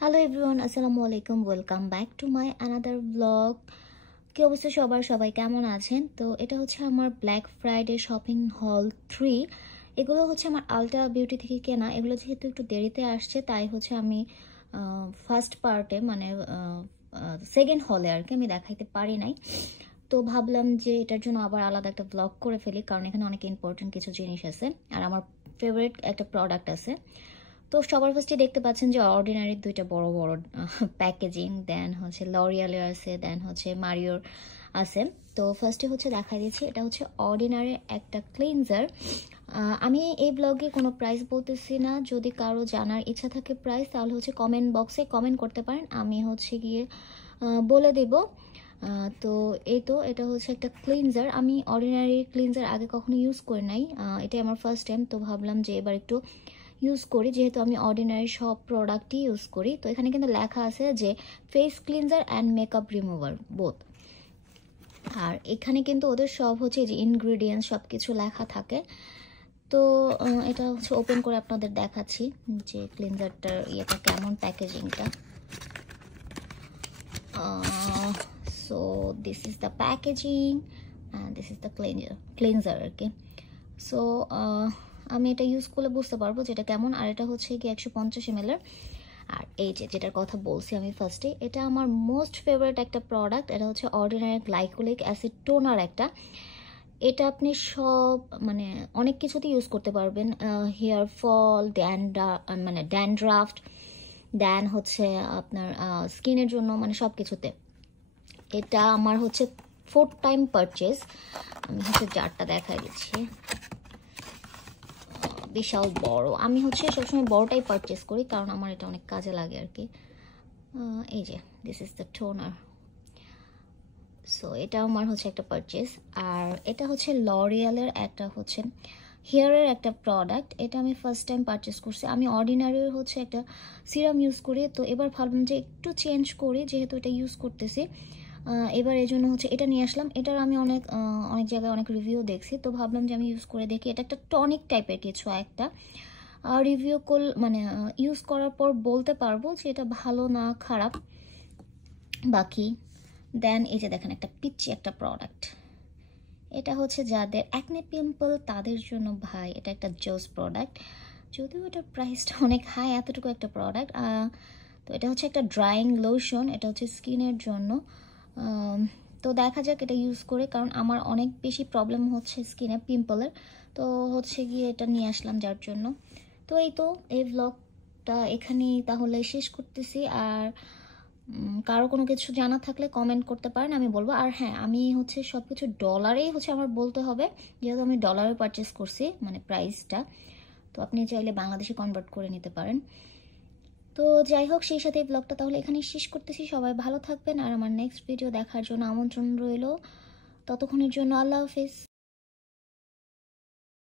Hello everyone, আসসালামু আলাইকুম। Welcome back to my another blog. কী অবস্থা সবাই কেমন আছেন? তো এটা হচ্ছে আমার ব্ল্যাক ফ্রাইডে শপিং হল 3। এগুলো হচ্ছে আমার আলটা বিউটি থেকে কেনা। এগুলো যেহেতু একটু দেরিতে আসছে, তাই হচ্ছে আমি ফার্স্ট পার্টে মানে সেকেন্ড হলে আর কি আমি দেখাইতে পারি নাই। তো ভাবলাম যে এটার জন্য আবার আলাদা একটা ব্লগ করে ফেলি, কারণ এখানে অনেক ইম্পর্টেন্ট কিছু জিনিস আছে আর আমার ফেভারিট একটা প্রোডাক্ট আছে। তো সবার ফার্স্টে দেখতে পাচ্ছেন যে অর্ডিনারির দুইটা বড় বড় প্যাকেজিং, দেন হচ্ছে লরিয়ালের আছে, দেন হচ্ছে মারিওর আছে। তো ফার্স্টে হচ্ছে দেখা দিচ্ছি, এটা হচ্ছে অর্ডিনারির একটা ক্লিনজার। আমি এই ব্লগে কোনো প্রাইস বলতেছি না, যদি কারো জানার ইচ্ছা থাকে প্রাইস, তাহলে হচ্ছে কমেন্ট বক্সে কমেন্ট করতে পারেন, আমি হচ্ছে গিয়ে বলে দেব। তো এই তো এটা হচ্ছে একটা ক্লিনজার। আমি অর্ডিনারি ক্লিনজার আগে কখনো ইউজ করি নাই, এটাই আমার ফার্স্ট টাইম। তো ভাবলাম যে এবার একটু ইউজ করি, যেহেতু আমি অর্ডিনারি সব প্রোডাক্টই ইউজ করি। তো এখানে কিন্তু লেখা আছে যে face cleanser and makeup remover both. আর এখানে কিন্তু ওদের সব হচ্ছে যে ইনগ্রিডিয়েন্টস সব কিছু লেখা থাকে। তো এটা হচ্ছে ওপেন করে আপনাদের দেখাচ্ছি যে ক্লিনজারটার ইয়েটা কেমন, প্যাকেজিংটা। So this is the packaging and this is the cleanser আর কি। সো আমি এটা ইউজ করলে বুঝতে পারবো যেটা কেমন। আর এটা হচ্ছে কি 150 ml এর। আর এই যে যেটার কথা বলছি আমি ফার্স্টে, এটা আমার মোস্ট ফেভারিট একটা প্রোডাক্ট। এটা হচ্ছে অর্ডিনারি গ্লাইকোলিক অ্যাসিড টোনার একটা। এটা আপনি সব মানে অনেক কিছুতে ইউজ করতে পারবেন, হেয়ার ফল, ড্যান্ড্রাফট, দেন হচ্ছে আপনার স্কিনের জন্য, মানে সব কিছুতে। এটা আমার হচ্ছে 4th টাইম পারচেজ। আমি হচ্ছে জারটা দেখাই দিচ্ছি, বিশাল বড়। আমি হচ্ছে সবসময় বড়টাই পারচেস করি, কারণ আমার এটা অনেক কাজে লাগে আর কি। এই যে this is the toner. So এটা আমার হচ্ছে একটা পারচেস। আর এটা হচ্ছে লরিয়ালের একটা হচ্ছে হেয়ারের একটা প্রোডাক্ট। এটা আমি ফার্স্ট টাইম পারচেস করছি। আমি অর্ডিনারির হচ্ছে একটা সিরাম ইউজ করি, তো এবার ভাবলাম যে একটু চেঞ্জ করি, যেহেতু এটা ইউজ করতেছি এবার এই জন্য হচ্ছে এটা নিয়ে আসলাম। এটার আমি অনেক জায়গায় অনেক রিভিউ দেখছি, তো ভাবলাম যে আমি ইউজ করে দেখি। এটা একটা টনিক টাইপের কিছু একটা। রিভিউ মানে ইউজ করার পর বলতে পারবো যে এটা ভালো না খারাপ বাকি। দেন এই যে দেখেন একটা পিচ্চি একটা প্রোডাক্ট। এটা হচ্ছে যাদের অ্যাকনে পিম্পল তাদের জন্য ভাই এটা একটা জোস প্রোডাক্ট, যদিও এটার প্রাইসটা অনেক হাই এতটুকু একটা প্রোডাক্ট। তো এটা হচ্ছে একটা ড্রাইং লোশন, এটা হচ্ছে স্কিনের জন্য। তো দেখা যাক এটা ইউজ করে, কারণ আমার অনেক বেশি প্রবলেম হচ্ছে স্কিনে পিম্পলের। তো হচ্ছে গিয়ে এটা নিয়ে আসলাম যার জন্য। তো এই তো এই ব্লগটা এখানেই তাহলে শেষ করতেছি। আর কারো কোনো কিছু জানা থাকলে কমেন্ট করতে পারেন, আমি বলবো। আর হ্যাঁ, আমি হচ্ছে সব কিছু ডলারেই হচ্ছে আমার বলতে হবে, যেহেতু আমি ডলারে পারচেস করছি মানে প্রাইসটা। তো আপনি চাইলে বাংলাদেশে কনভার্ট করে নিতে পারেন। তো যাই হোক, সেই সাথে এই ব্লগটা তাহলে এখানেই শেষ করতেছি। সবাই ভালো থাকবেন, আর আমার নেক্সট ভিডিও দেখার জন্য আমন্ত্রণ রইল। ততক্ষণের জন্য আল্লাহ হাফিজ।